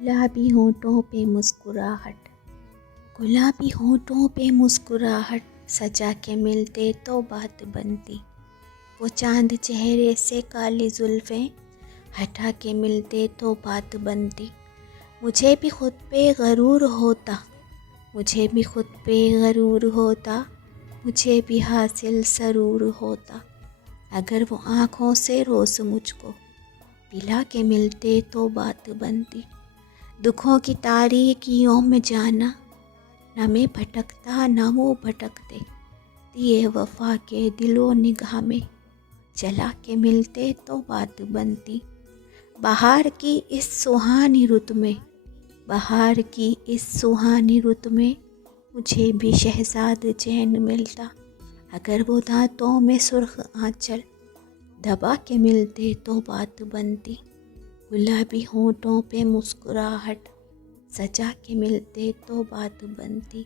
गुलाबी होठों पे मुस्कुराहट, गुलाबी होठों पे मुस्कुराहट, सजा के मिलते तो बात बनती। वो चांद चेहरे से काली जुल्फ़ें, हटा के मिलते तो बात बनती। मुझे भी खुद पे गरूर होता, मुझे भी खुद पे गरूर होता, मुझे भी हासिल सरूर होता। अगर वो आँखों से रोज़ मुझको पिला के मिलते तो बात बनती। दुखों की तारीकियों में जाना, न मैं भटकता न वो भटकते। दिए वफा के दिलो निगाह में जला के मिलते तो बात बनती। बहार की इस सुहानी रुत में, बहार की इस सुहानी रुत में मुझे भी शहजाद चैन मिलता। अगर वो दांतों में सुर्ख आंचल दबा के मिलते तो बात बनती। गुलाबी होठों पे मुस्कुराहट, सजा के मिलते तो बात बनती।